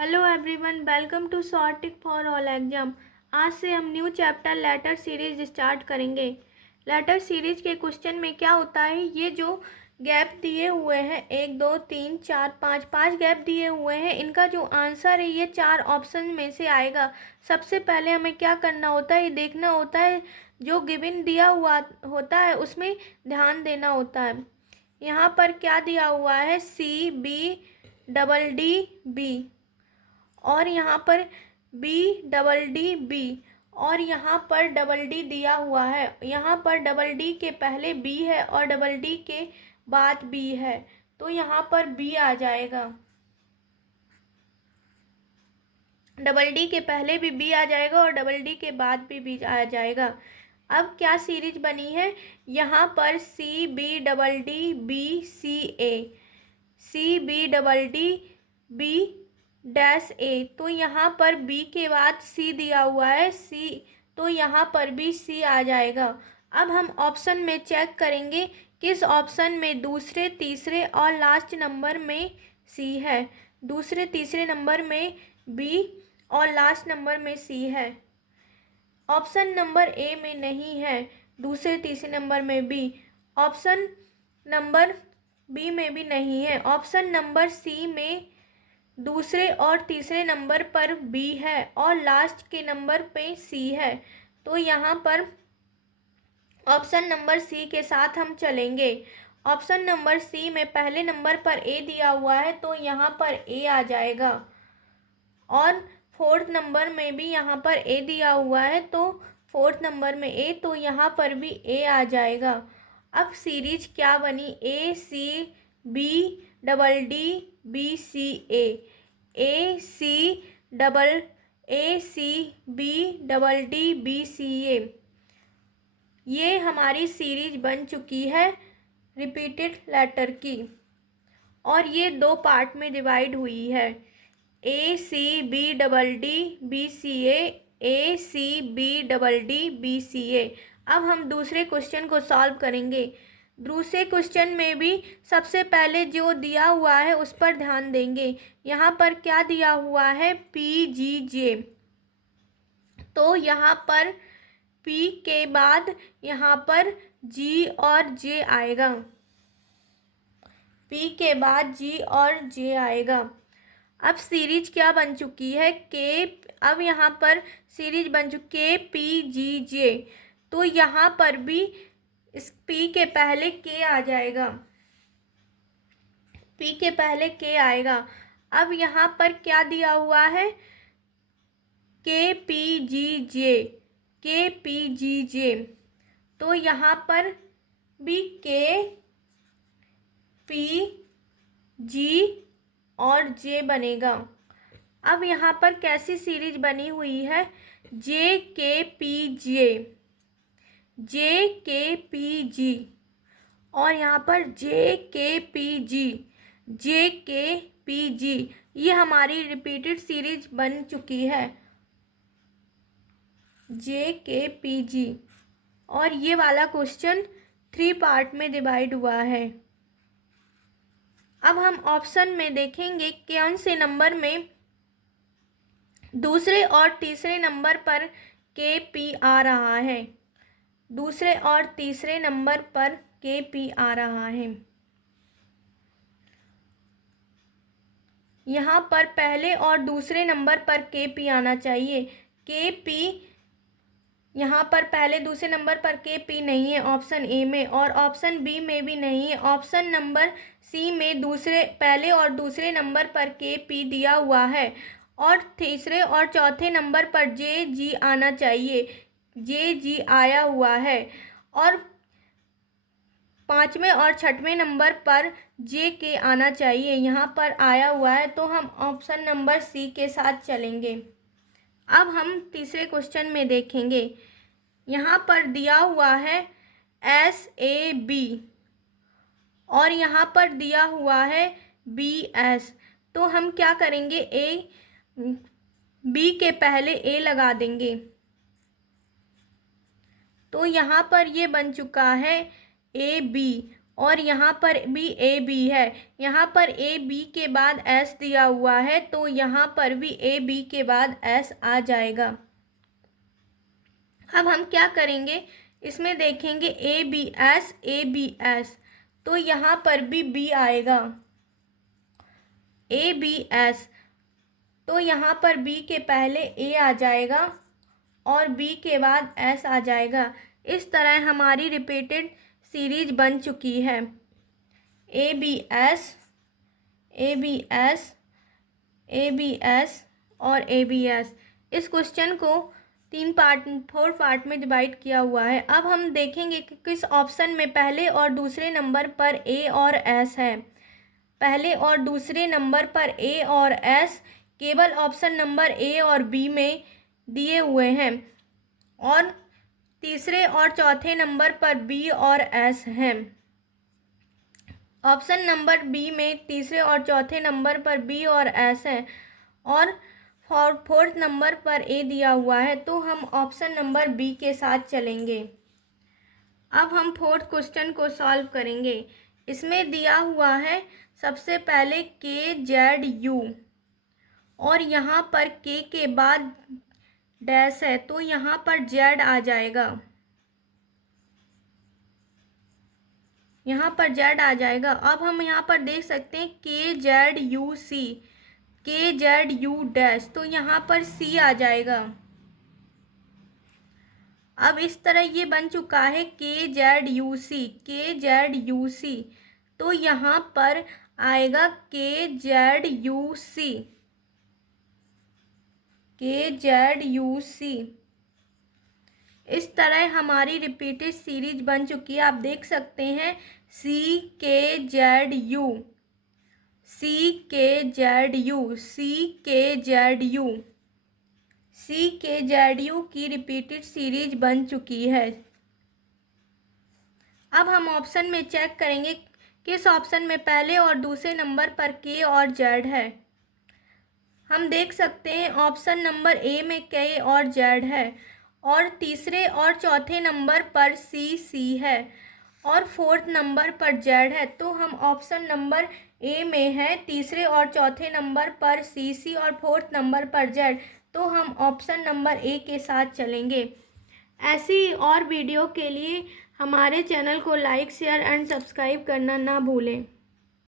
Hello everyone, welcome to सॉर्टिक for all exam. आज से हम new chapter letter series start करेंगे। लेटर सीरीज के क्वेश्चन में क्या होता है, ये जो गैप दिए हुए हैं 1 2 3 4 5 5 गैप दिए हुए हैं, इनका जो आंसर है ये 4 ऑप्शन में से आएगा। सबसे पहले हमें क्या करना होता है, ये देखना होता है जो गिवन दिया हुआ होता है उसमें ध्यान देना होता है। यहाँ पर क्या दिया हुआ है, CBDD और यहाँ पर BDD और यहाँ पर DD दिया हुआ है। यहाँ पर DD के पहले B है और DD के बाद B है, तो यहाँ पर B आ जाएगा। DD के पहले भी B आ जाएगा और DD के बाद भी B आ जाएगा। अब क्या सीरीज बनी है, यहाँ पर CBDD A, तो यहाँ पर B के बाद C दिया हुआ है, C, तो यहाँ पर भी C आ जाएगा। अब हम ऑप्शन में चेक करेंगे किस ऑप्शन में दूसरे तीसरे और लास्ट नंबर में C है। दूसरे तीसरे नंबर में B और लास्ट नंबर में C है। ऑप्शन नंबर A में नहीं है, दूसरे तीसरे नंबर में B। ऑप्शन नंबर B में भी नहीं है। ऑप्शन नंबर C में दूसरे और तीसरे नंबर पर B है और लास्ट के नंबर पे C है, तो यहाँ पर ऑप्शन नंबर C के साथ हम चलेंगे। ऑप्शन नंबर C में पहले नंबर पर A दिया हुआ है, तो यहाँ पर A आ जाएगा और फोर्थ नंबर में भी यहाँ पर A दिया हुआ है, तो फोर्थ नंबर में A, तो यहाँ पर भी A आ जाएगा। अब सीरीज क्या बनी, ACBDDBCA। ये हमारी सीरीज बन चुकी है रिपीटेड लेटर की, और ये दो पार्ट में डिवाइड हुई है, ACBDDBCA। अब हम दूसरे क्वेश्चन को सॉल्व करेंगे। दूसरे क्वेश्चन में भी सबसे पहले जो दिया हुआ है उस पर ध्यान देंगे। यहाँ पर क्या दिया हुआ है, PGJ, तो यहाँ पर P के बाद यहाँ पर G और J आएगा। P के बाद G और J आएगा। अब सीरीज क्या बन चुकी है, अब यहाँ पर सीरीज बन चुकी है KPGJ, तो यहाँ पर भी इस P के पहले K आ जाएगा। P के पहले K आएगा। अब यहाँ पर क्या दिया हुआ है, KPGJ, तो यहाँ पर भी K, P, G और J बनेगा। अब यहाँ पर कैसी सीरीज बनी हुई है, JKPG और यहाँ पर JKPG, ये हमारी रिपीटेड सीरीज बन चुकी है, JKPG। और ये वाला क्वेश्चन 3 पार्ट में डिवाइड हुआ है। अब हम ऑप्शन में देखेंगे कौन से नंबर में दूसरे और तीसरे नंबर पर KP आ रहा है। दूसरे और तीसरे नंबर पर KP आ रहा है। यहाँ पर पहले और दूसरे नंबर पर KP आना चाहिए। KP यहाँ पर पहले दूसरे नंबर पर KP नहीं है ऑप्शन A में, और ऑप्शन B में भी नहीं है। ऑप्शन नंबर C में दूसरे पहले और दूसरे नंबर पर KP दिया हुआ है और तीसरे और चौथे नंबर पर JG आना चाहिए, JG आया हुआ है, और पाँचवें और छठवें नंबर पर JK आना चाहिए, यहाँ पर आया हुआ है, तो हम ऑप्शन नंबर C के साथ चलेंगे। अब हम तीसरे क्वेश्चन में देखेंगे। यहाँ पर दिया हुआ है SAB और यहाँ पर दिया हुआ है BS, तो हम क्या करेंगे, B के पहले A लगा देंगे, तो यहाँ पर ये बन चुका है AB और यहाँ पर भी ए बी है। यहाँ पर ए बी के बाद एस दिया हुआ है, तो यहाँ पर भी ए बी के बाद एस आ जाएगा। अब हम क्या करेंगे, इसमें देखेंगे ए बी एस, तो यहाँ पर भी बी आएगा, ए बी एस, तो यहाँ पर बी के पहले ए आ जाएगा और बी के बाद एस आ जाएगा। इस तरह हमारी रिपीटेड सीरीज बन चुकी है, A B S, A B S, A B S और ए बी एस। इस क्वेश्चन को 4 पार्ट में डिवाइड किया हुआ है। अब हम देखेंगे कि किस ऑप्शन में पहले और दूसरे नंबर पर ए और एस है। पहले और दूसरे नंबर पर ए और एस केवल ऑप्शन नंबर ए और बी में दिए हुए हैं, और तीसरे और चौथे नंबर पर बी और एस हैं। ऑप्शन नंबर बी में तीसरे और चौथे नंबर पर बी और एस है, और फोर्थ नंबर पर ए दिया हुआ है, तो हम ऑप्शन नंबर बी के साथ चलेंगे। अब हम फोर्थ क्वेश्चन को सॉल्व करेंगे। इसमें दिया हुआ है सबसे पहले के जेड यू, और यहाँ पर के बाद डैश है, तो यहाँ पर जेड आ जाएगा, यहाँ पर जेड आ जाएगा। अब हम यहाँ पर देख सकते हैं के जेड यू सी, के जेड यू डैश, तो यहाँ पर सी आ जाएगा। अब इस तरह ये बन चुका है के जेड यू सी, के जेड यू सी, तो यहाँ पर आएगा के जेड यू सी, के जेड यू सी। इस तरह हमारी रिपीटेड सीरीज बन चुकी है। आप देख सकते हैं सी के जेड यू, सी के जेड यू, सी के जेड यू, सी के जेड यू की रिपीटेड सीरीज बन चुकी है। अब हम ऑप्शन में चेक करेंगे किस ऑप्शन में पहले और दूसरे नंबर पर के और जेड है। हम देख सकते हैं ऑप्शन नंबर ए में के और जेड है, और तीसरे और चौथे नंबर पर सी है, और फोर्थ नंबर पर जेड है, तो हम ऑप्शन नंबर ए में है तीसरे और चौथे नंबर पर सी और फोर्थ नंबर पर जेड, तो हम ऑप्शन नंबर ए के साथ चलेंगे। ऐसी और वीडियो के लिए हमारे चैनल को लाइक, शेयर एंड सब्सक्राइब करना ना भूलें।